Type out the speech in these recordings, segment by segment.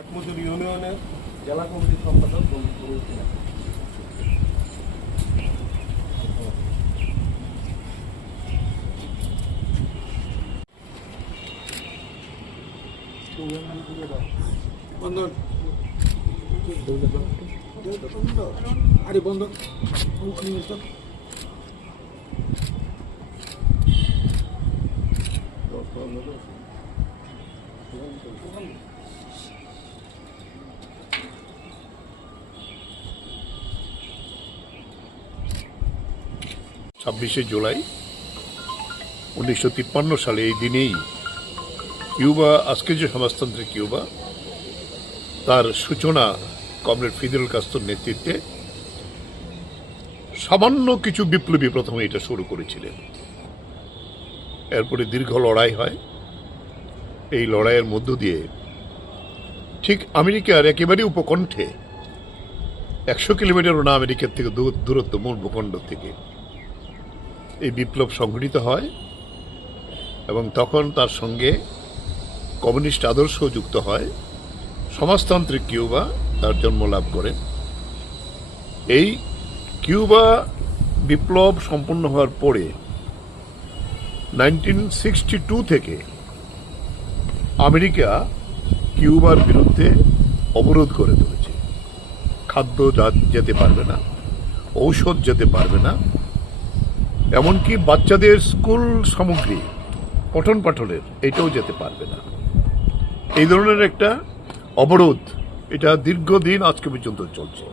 একমজুর ইউনিয়নের জেলা কমিটির সম্পাদক বন্ধু ছিলেন। বন্ধন। ছাব্বিশে জুলাই উনিশশো তিপ্পান্ন সালে এই দিনেই কিউবা, আজকে যে সমাজতান্ত্রিক কিউবা, তার সূচনা কমরেড ফিদেল কাস্তর নেতৃত্বে সামান্য কিছু বিপ্লবী প্রথমে এটা শুরু করেছিলেন। এরপরে দীর্ঘ লড়াই হয়। এই লড়াইয়ের মধ্য দিয়ে ঠিক আমেরিকার একেবারে উপকণ্ঠে একশো কিলোমিটারও না আমেরিকার থেকে দূর- দূরত্ব মূল ভূখণ্ড থেকে এই বিপ্লব সংঘটিত হয় এবং তখন তার সঙ্গে কমিউনিস্ট আদর্শ যুক্ত হয়। সমাজতান্ত্রিক কিউবা তার জন্ম লাভ করেন এই কিউবা বিপ্লব সম্পন্ন হওয়ার পরে নাইনটিন সিক্সটি টু থেকে আমেরিকা কিউবার বিরুদ্ধে অবরোধ করে তুলেছে। খাদ্য যেতে পারবে না, ঔষধ যেতে পারবে না এমনকি বাচ্চাদের স্কুল সামগ্রী, পঠন পাঠনের, এটাও যেতে পারবে না। এই ধরনের একটা অবরোধ, এটা দীর্ঘদিন আজকে পর্যন্ত চলছে।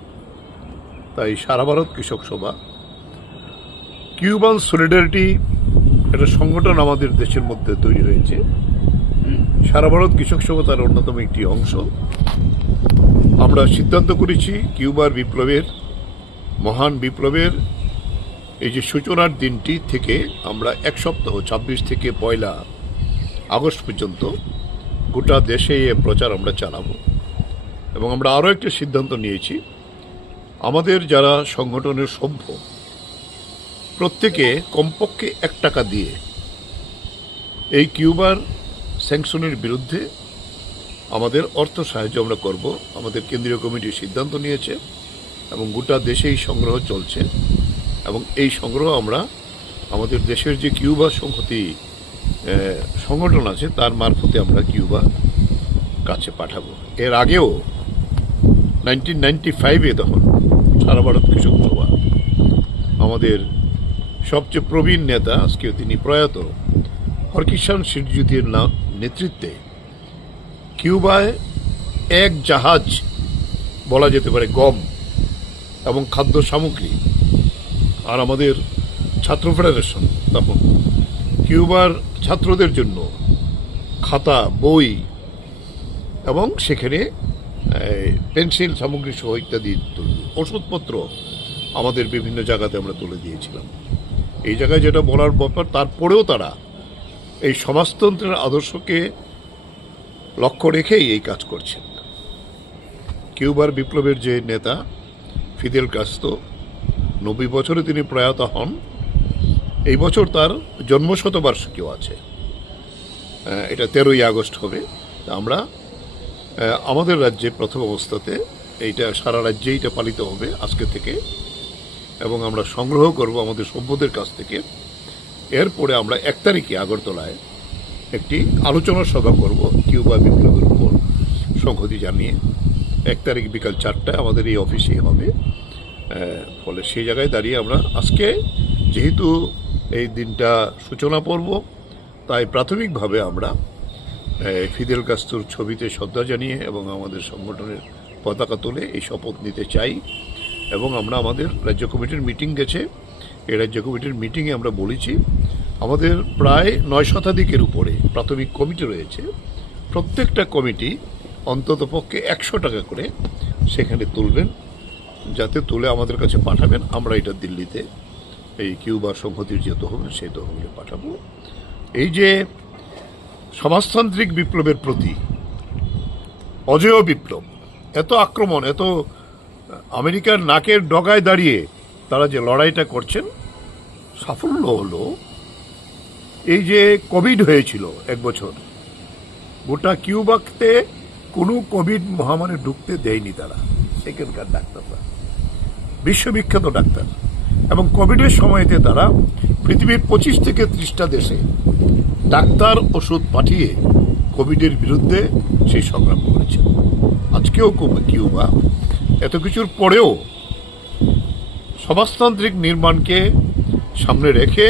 তাই সারা ভারত কৃষক সভা, কিউবান সলিডারিটি একটা সংগঠন আমাদের দেশের মধ্যে তৈরি হয়েছে। সারা ভারত কৃষক সভা তার অন্যতম একটি অংশ। আমরা সিদ্ধান্ত করেছি কিউবার বিপ্লবের, মহান বিপ্লবের এই যে সূচনার দিনটি থেকে আমরা এক সপ্তাহ, ছাব্বিশ থেকে পয়লা আগস্ট পর্যন্ত গোটা দেশে এ প্রচার আমরা চালাবো। এবং আমরা আরও একটা সিদ্ধান্ত নিয়েছি। আমাদের যারা সংগঠনের সভ্য, প্রত্যেকে কমপক্ষে এক টাকা দিয়ে এই কিউবার স্যাংশনের বিরুদ্ধে আমাদের অর্থ সাহায্য আমরা করব। আমাদের কেন্দ্রীয় কমিটি সিদ্ধান্ত নিয়েছে এবং গোটা দেশেই সংগ্রহ চলছে। এবং এই সংগ্রহ আমরা আমাদের দেশের যে কিউবা সংহতি সংগঠন আছে, তার মারফতে আমরা কিউবা কাছে পাঠাবো। এর আগেও নাইনটিন নাইনটি ফাইভে তখন সারা ভারত কৃষক সভা, আমাদের সবচেয়ে প্রবীণ নেতা আজকে তিনি প্রয়াত হরকিষান সিরজুতির না নেতৃত্বে কিউবায় এক জাহাজ বলা যেতে পারে গম এবং খাদ্য সামগ্রী আর আমাদের ছাত্র ফেডারেশন তখন কিউবার ছাত্রদের জন্য খাতা, বই এবং সেখানে পেন্সিল, সামগ্রী সহ ইত্যাদি ওষুধপত্র আমাদের বিভিন্ন জায়গাতে আমরা তুলে দিয়েছিলাম। এই জায়গায় যেটা বলার ব্যাপার, তারপরেও তারা এই সমাজতন্ত্রের আদর্শকে লক্ষ্য রেখেই এই কাজ করছেন। কিউবার বিপ্লবের যে নেতা ফিদেল কাস্তো নব্বই বছরে তিনি প্রয়াত হন। এই বছর তার জন্মশতবার্ষিকীও আছে। এটা তেরোই আগস্ট হবে। আমরা আমাদের রাজ্যে প্রথম অবস্থাতে এইটা সারা রাজ্যে এটা পালিত হবে আজকে থেকে। এবং আমরা সংগ্রহ করব আমাদের সভ্যদের কাছ থেকে। এরপরে আমরা এক তারিখে আগরতলায় একটি আলোচনা সভা করব কিউবা বিপ্লবের উপর। সংহতি জানিয়ে এক তারিখ বিকাল চারটায় আমাদের এই অফিসেই হবে। ফলে সেই জায়গায় দাঁড়িয়ে আমরা আজকে যেহেতু এই দিনটা সূচনা পর্ব, তাই প্রাথমিকভাবে আমরা ফিদেল কাস্তুর ছবিতে শ্রদ্ধা জানিয়ে এবং আমাদের সংগঠনের পতাকা তুলে এই শপথ নিতে চাই এবং আমরা আমাদের রাজ্য কমিটির মিটিং গেছে। এই রাজ্য কমিটির মিটিংয়ে আমরা বলেছি, আমাদের প্রায় নয় শতাধিকের উপরে প্রাথমিক কমিটি রয়েছে। প্রত্যেকটা কমিটি অন্তত পক্ষে একশো টাকা করে সেখানে তুলবেন। যাতে তুলে আমাদের কাছে পাঠাবেন, আমরা এটা দিল্লিতে এই কিউবা সংহতির যে তহবিল, সেই তহবিলে পাঠাবো। এই যে সমাজতান্ত্রিক বিপ্লবের প্রতি, অজেয় বিপ্লব, এত আক্রমণ, এত আমেরিকার নাকের ডগায় দাঁড়িয়ে তারা যে লড়াইটা করছেন, সাফল্য হলো, এই যে কোভিড হয়েছিল এক বছর, গোটা কিউবাতে কোনো কোভিড মহামারী ঢুকতে দেয়নি তারা, সেখানকার ডাক্তাররা। বিশ্ববিখ্যাত ডাক্তার এবং কোভিডের সময়তে তারা পৃথিবীর পঁচিশ থেকে ত্রিশটা দেশে ডাক্তার ওষুধ পাঠিয়ে কোভিডের বিরুদ্ধে সেই সংগ্রাম করেছে। আজকেও কিউবা এত কিছুর পরেও সমাজতান্ত্রিক নির্মাণকে সামনে রেখে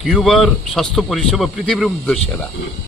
কিউবার স্বাস্থ্য পরিষেবা পৃথিবীর মধ্যে সেরা